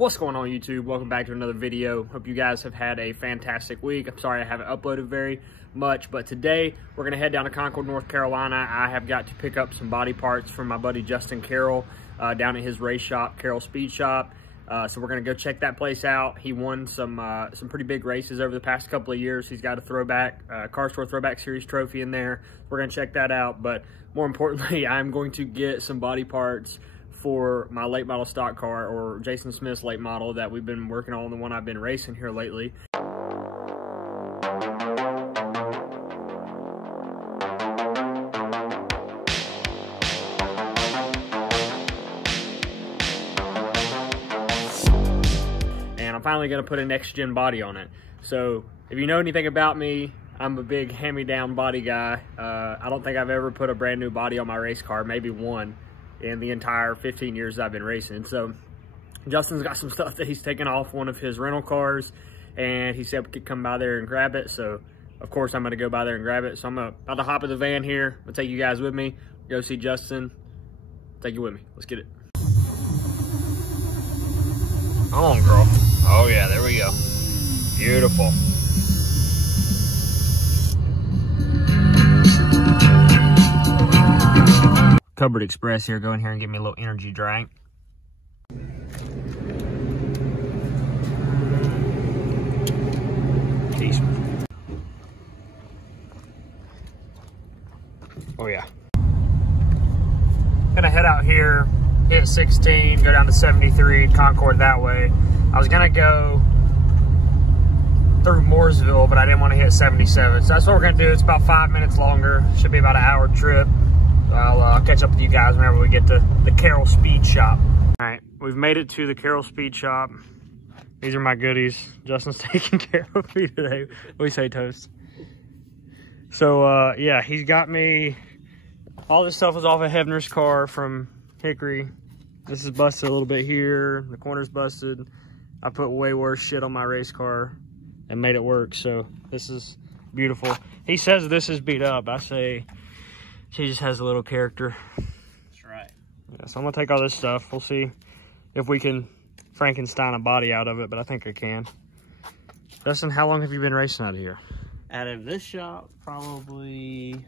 What's going on, YouTube? Welcome back to another video. Hope you guys have had a fantastic week. I'm sorry I haven't uploaded very much, but today we're going to head down to Concord, North Carolina. I have got to pick up some body parts from my buddy Justin Carroll down at his race shop, Carroll Speedshop. So we're going to go check that place out. He won some pretty big races over the past couple of years. He's got a throwback, Car Store Throwback Series trophy in there. We're going to check that out, but more importantly, I'm going to get some body parts for my late model stock car, or Jason Smith's late model that we've been working on, the one I've been racing here lately. And I'm finally gonna put a next-gen body on it. So if you know anything about me, I'm a big hand-me-down body guy. I don't think I've ever put a brand new body on my race car, maybe one, in the entire 15 years I've been racing. So Justin's got some stuff that he's taken off one of his rental cars, and he said we could come by there and grab it. So of course I'm gonna go by there and grab it. So I'm about to hop in the van here. I'm gonna take you guys with me, go see Justin, take you with me. Let's get it. Come on, girl. Oh yeah, there we go. Beautiful. Cupboard Express here. Go in here and get me a little energy drink. Peace. Oh yeah. Gonna head out here, hit 16, go down to 73, Concord that way. I was gonna go through Mooresville, but I didn't want to hit 77. So that's what we're gonna do. It's about 5 minutes longer. Should be about an hour trip. I'll catch up with you guys whenever we get to the Carroll Speedshop. All right, we've made it to the Carroll Speedshop. These are my goodies. Justin's taking care of me today. What do you say, Toast? So, yeah, he's got me. All this stuff was off of Hebner's car from Hickory. This is busted a little bit here. The corner's busted. I put way worse shit on my race car and made it work. So this is beautiful. He says this is beat up. I say she just has a little character. That's right. Yeah, so I'm gonna take all this stuff. We'll see if we can Frankenstein a body out of it, but I think I can. Justin, how long have you been racing out of here? Out of this shop, probably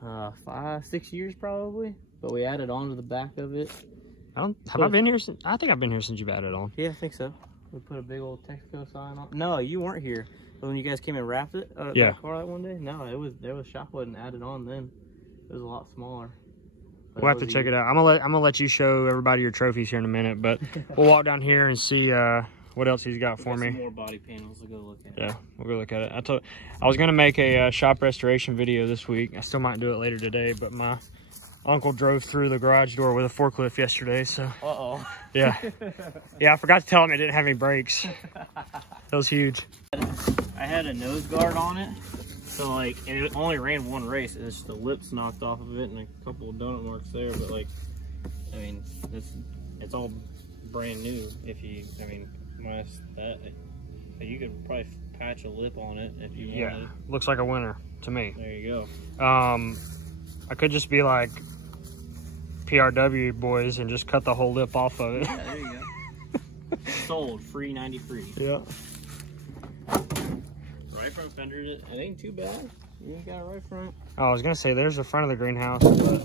5, 6 years probably. But we added on to the back of it. Have I been here since? I think I've been here since you've added on. Yeah, I think so. We put a big old Texaco sign on. No, you weren't here. But when you guys came and wrapped it, yeah, that car that one day. No, there was shop wasn't added on then. It was a lot smaller. But we'll have to check it out. I'm gonna let you show everybody your trophies here in a minute, but we'll walk down here and see what else he's got for me. Some more body panels. We'll go look at it. Yeah, we'll go look at it. I was gonna make a shop restoration video this week. I still might do it later today, but my uncle drove through the garage door with a forklift yesterday, so. Uh-oh. Yeah. Yeah, I forgot to tell him it didn't have any brakes. That was huge. I had a nose guard on it, so like, and it only ran one race. It's just the lips knocked off of it and a couple of donut marks there, but like, I mean, it's all brand new. If you, I mean, minus that, you could probably patch a lip on it if you wanted. Yeah, looks like a winner to me. There you go. I could just be like PRW boys and just cut the whole lip off of it. Yeah, there you go. Sold, free 93. Yeah. Right front fender, it ain't too bad. You ain't got a right front. Oh, I was gonna say there's the front of the greenhouse, but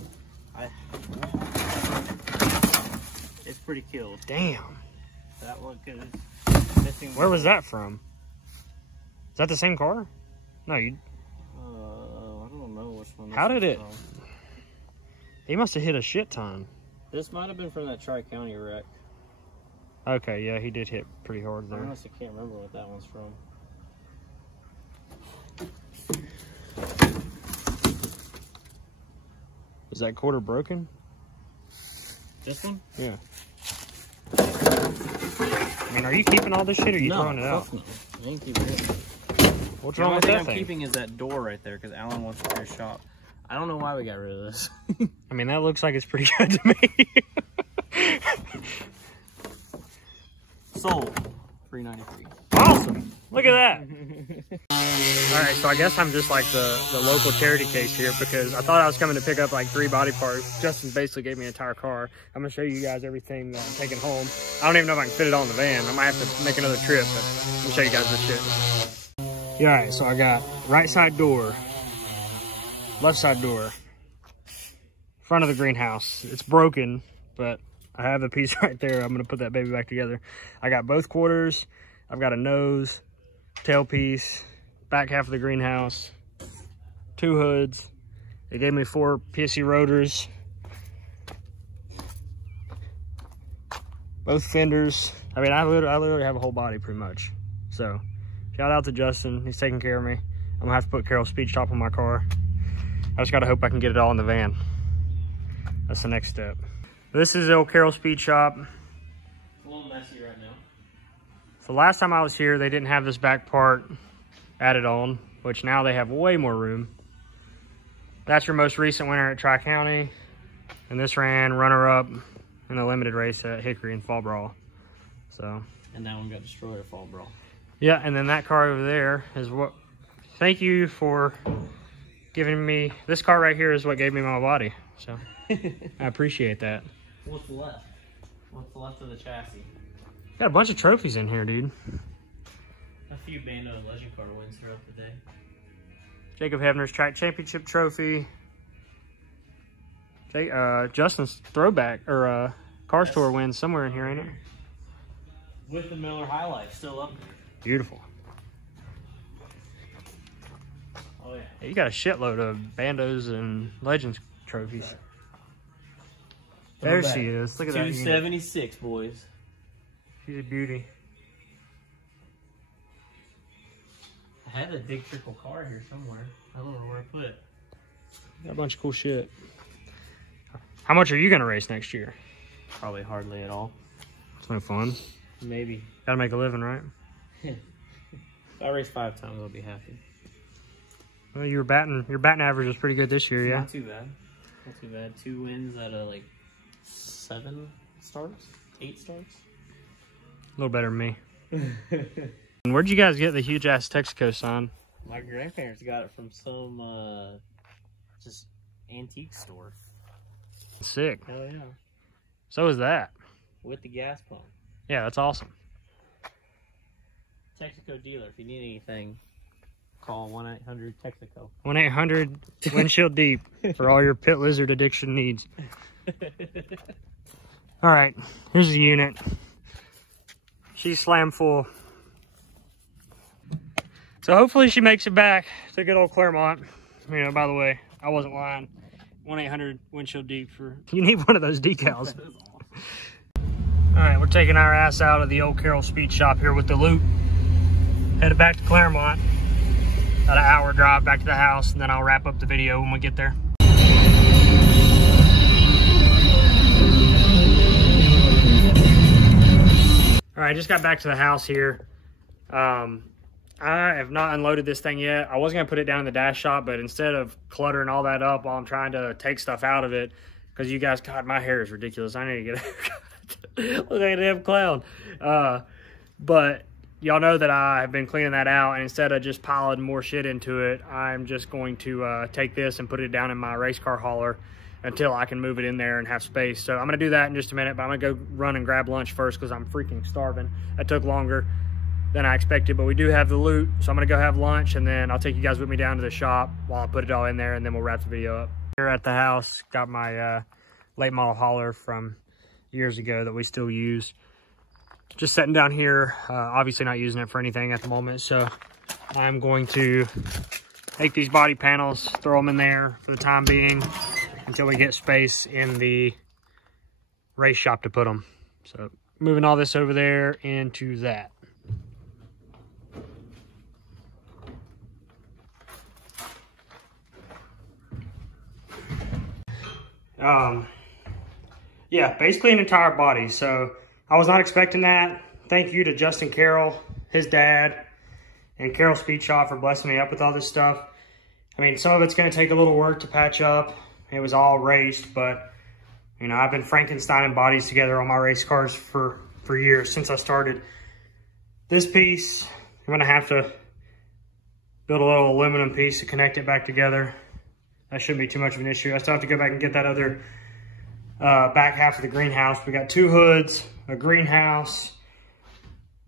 it's pretty killed. Damn. That one is missing. Where was that from? Is that the same car? No, you. I don't know which one. How did it? He must have hit a shit ton. This might have been from that Tri-County wreck. Okay, yeah, he did hit pretty hard there. I honestly can't remember what that one's from. Is that quarter broken? This one? Yeah. I mean, are you keeping all this shit, or are you throwing it out? No, I ain't keeping it. What's wrong with that thing? The only thing I'm keeping is that door right there, because Alan wants to his shop. I don't know why we got rid of this. I mean, that looks like it's pretty good to me. Sold. $393. Awesome. awesome. Look at that. All right, so I guess I'm just like the local charity case here because I thought I was coming to pick up like 3 body parts. Justin basically gave me an entire car. I'm gonna show you guys everything that I'm taking home. I don't even know if I can fit it all in the van. I might have to make another trip, but I'm gonna show you guys this shit. Yeah, all right, so I got right side door, left side door, front of the greenhouse. It's broken, but I have the piece right there. I'm gonna put that baby back together. I got both quarters. I've got a nose, tailpiece, back half of the greenhouse, 2 hoods. They gave me 4 PSC rotors, both fenders. I mean, I literally have a whole body pretty much. So shout out to Justin. He's taking care of me. I'm gonna have to put Carroll Speedshop on my car. I just gotta hope I can get it all in the van. That's the next step. This is the old Carroll Speedshop. It's a little messy right now. So last time I was here, they didn't have this back part added on, which now they have way more room. That's your most recent winner at Tri-County. And this ran runner-up in a limited race at Hickory in Fall Brawl. So. And that one got destroyed at Fall Brawl. Yeah, and then that car over there is what, thank you for giving me, this car right here is what gave me my body. So I appreciate that. What's left? What's left of the chassis? Got a bunch of trophies in here, dude. A few Bando and Legend Car wins throughout the day. Jacob Hebner's track championship trophy. Justin's throwback or Cars Tour wins somewhere in here, ain't it? With the Miller High Life still up there. Beautiful. Oh yeah. You got a shitload of Bandos and Legends trophies. Right. There she is. Look at that. 276, boys. She's a beauty. I had a big trickle car here somewhere. I don't know where I put it. Got a bunch of cool shit. How much are you gonna race next year? Probably hardly at all. It's no fun. Maybe. Gotta make a living, right? If I race 5 times, I'll be happy. Well, your batting average was pretty good this year, yeah? Not too bad. Not too bad. 2 wins out of like 7 starts? 8 starts? A little better than me. Where'd you guys get the huge ass Texaco sign? My grandparents got it from some just antique store. Sick. Hell yeah. So is that. With the gas pump. Yeah, that's awesome. Texaco dealer. If you need anything, call 1-800-TEXACO. 1-800 Windshield Deep for all your pit lizard addiction needs. All right, here's the unit. She's slam full. So hopefully she makes it back to good old Claremont. You know, by the way, I wasn't lying. 1-800 Windshield Deep for, you need one of those decals. All right, we're taking our ass out of the old Carroll Speedshop here with the loop. Headed back to Claremont. About an hour drive back to the house, and then I'll wrap up the video when we get there. All right, I just got back to the house here. I have not unloaded this thing yet. I was gonna put it down in the dash shop, but instead of cluttering all that up while I'm trying to take stuff out of it, because you guys, God, my hair is ridiculous. I need to get a haircut. Look like a damn clown. But y'all know that I have been cleaning that out, and instead of just piling more shit into it, I'm just going to take this and put it down in my race car hauler until I can move it in there and have space. So I'm gonna do that in just a minute, but I'm gonna go run and grab lunch first because I'm freaking starving. That took longer than I expected, but we do have the loot, so I'm gonna go have lunch, and then I'll take you guys with me down to the shop while I put it all in there, and then we'll wrap the video up. Here at the house, got my late model hauler from years ago that we still use. Just sitting down here, obviously not using it for anything at the moment, so I'm going to take these body panels, throw them in there for the time being until we get space in the race shop to put them. So moving all this over there into that. Yeah, basically an entire body. So I was not expecting that. Thank you to Justin Carroll, his dad, and Carroll Speedshop for blessing me up with all this stuff. I mean, some of it's going to take a little work to patch up. It was all raced, but you know, I've been Frankensteining bodies together on my race cars for years, since I started. This piece I'm gonna have to build a little aluminum piece to connect it back together. That shouldn't be too much of an issue. I still have to go back and get that other back half of the greenhouse. We got 2 hoods, a greenhouse,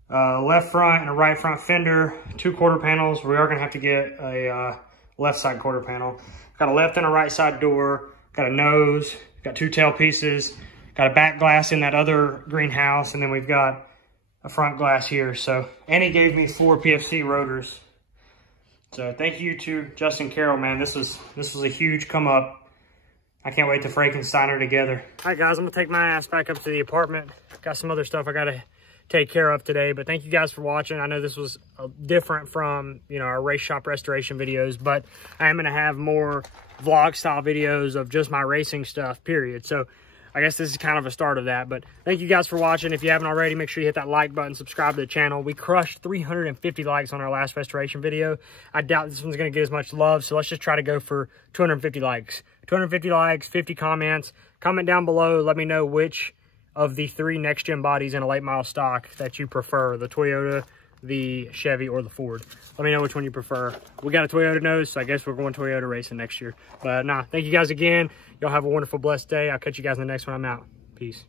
left front and a right front fender, 2 quarter panels. We are gonna have to get a left side quarter panel. Got a left and a right side door, got a nose, got 2 tail pieces, got a back glass in that other greenhouse, and then we've got a front glass here. So, and he gave me 4 PFC rotors. So thank you to Justin Carroll, man. This was a huge come up. I can't wait to Frankenstein her together. All right, guys, I'm gonna take my ass back up to the apartment. Got some other stuff I gotta take care of today, but thank you guys for watching. I know this was different from, you know, our race shop restoration videos, but I am gonna have more vlog style videos of just my racing stuff, period. So I guess this is kind of a start of that, but thank you guys for watching. If you haven't already, make sure you hit that like button, subscribe to the channel. We crushed 350 likes on our last restoration video. I doubt this one's gonna get as much love, so let's just try to go for 250 likes. 250 likes, 50 comments. Comment down below, let me know which of the 3 next-gen bodies in a late model stock that you prefer, the Toyota, the Chevy, or the Ford. Let me know which one you prefer. We got a Toyota nose, so I guess we're going Toyota racing next year. But nah, thank you guys again. Y'all have a wonderful, blessed day. I'll catch you guys in the next one. I'm out. Peace.